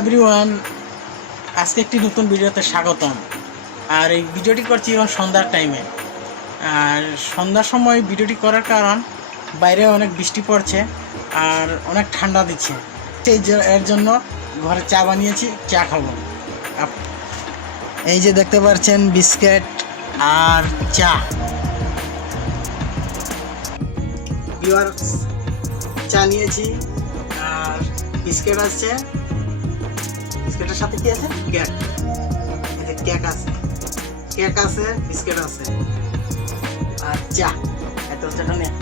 Everyone, আজকে একটি নতুন ভিডিওতে স্বাগতম। আর এই ভিডিওটি করছি এখন সন্ধ্যার টাইমে। আর সন্ধ্যার সময় ভিডিওটি করার কারণ বাইরে অনেক বৃষ্টি পড়ছে আর অনেক ঠান্ডা দিচ্ছে। এর জন্য ঘরে চা বানিয়েছি, চা খাবো। এই যে দেখতে পাচ্ছেন বিস্কিট আর চা। চা নিয়েছি আর বিস্কিট আছে, বিস্কিটের সাথে কি আছে? কেক। এই যে কেক আছে, বিস্কিট আছে আর চা। এত চাটা নিয়ে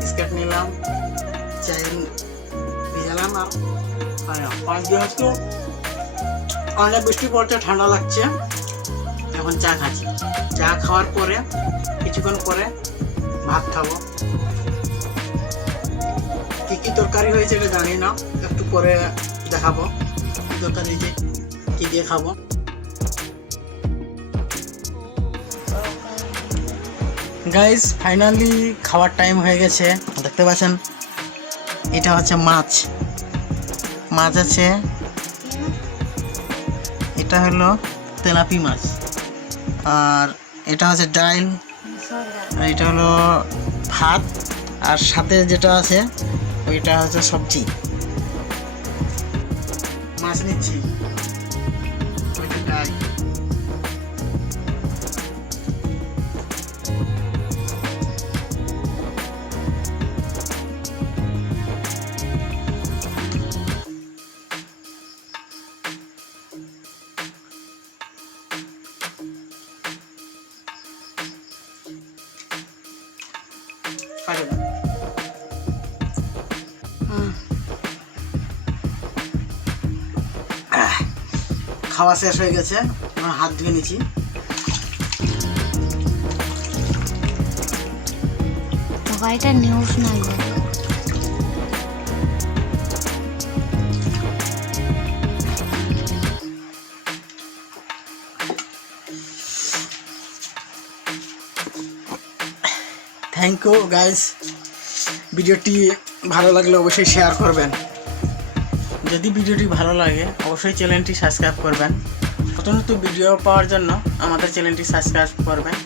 বিস্কিট নিলাম, চা ভিজালাম আর যেহেতু অনেক বৃষ্টি পড়ছে, ঠান্ডা লাগছে, এখন চা খাচ্ছি। চা খাওয়ার পরে কিছুক্ষণ পরে ভাত খাবো। কি তরকারি হয়েছে এটা জানি না, একটু পরে দেখাবো কি তরকারি হয়েছে, কি দিয়ে খাবো। গাইস, ফাইনালি খাওয়ার টাইম হয়ে গেছে। দেখতে পাচ্ছেন এটা হচ্ছে মাছ আছে, এটা হলো তেলাপি মাছ, আর এটা হচ্ছে ডাল, আর এটা হলো ভাত, আর সাথে যেটা আছে ওইটা হচ্ছে সবজি। মাছ নিচ্ছি, ওইটা ডাল। খাওয়া শেষ হয়ে গেছে, হাত ধুয়ে নিচ্ছি। এটা নিউজ নাই। থ্যাংক ইউ গাইস, ভিডিওটি ভালো লাগলে অবশ্যই শেয়ার করবেন। যদি ভিডিওটি ভালো লাগে অবশ্যই চ্যানেলটি সাবস্ক্রাইব করবেন। নতুন নতুন ভিডিও পাওয়ার জন্য আমাদের চ্যানেলটি সাবস্ক্রাইব করবেন।